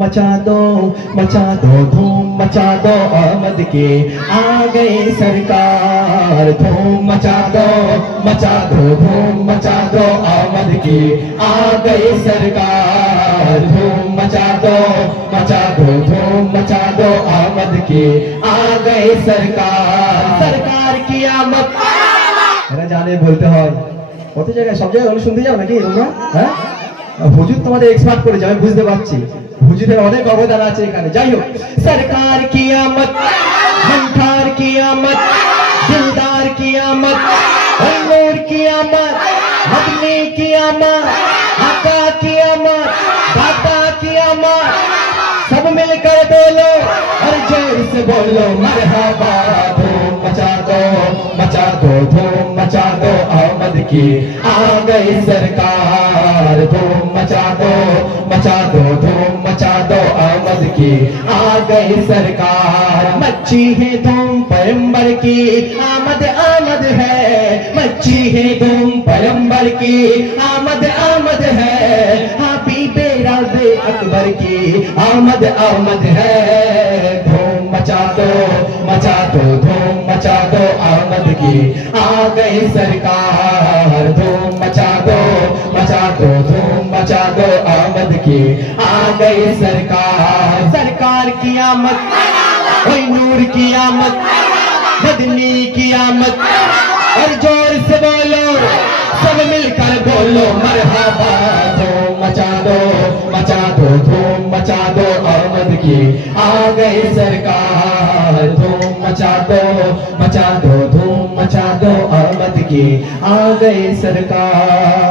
मचा दो धूम मचा दो आमद के आ गए सरकार। धूम मचा दो धूम मचा दो आमद के आ गए सरकार। धूम मचा दो धूम मचा दो आमद के आ गए सरकार। सरकार की आमद এরা জানে বলতে হয় কত জায়গায় সব জায়গায় শুনতে যাও নাকি তোমরা হ্যাঁ হুজুর তোমাদের এক্সপার্ট করেছে আমি বুঝতে পারছি হুজুরের অনেক অবদান আছে এখানে যাই হোক সরকার की आमद हमठार की आमद दिलदार की आमद नूर की आमद मदनी की आमद आका की आमद दाता की आमद सब मिलकर बोलो और जोर से बोलो मरहबा। धूम मचा दो धूम मचा दो आमद की आ गई सरकार। धूम मचा दो धूम मचा दो आमद की आ गई सरकार। मच्छी है धूम पैगंबर की आमद है। मच्छी है धूम पैगंबर की आमद है। हबीबे राज़े अकबर की आमद है। धूम मचा दो धूम मचा दो आमद की आ गई सरकार। धूम मचा दो धूम मचा दो आमद की आ गई सरकार। सरकार की आमद ओए नूर की आमद मदनी की आमद और जोर से बोलो सब मिलकर बोलो मरहबा। धूम मचा दो धूम मचा दो आमद की आ गई सरकार। धूम मचा दो धूम मचा दो आमद की आ गई सरकार।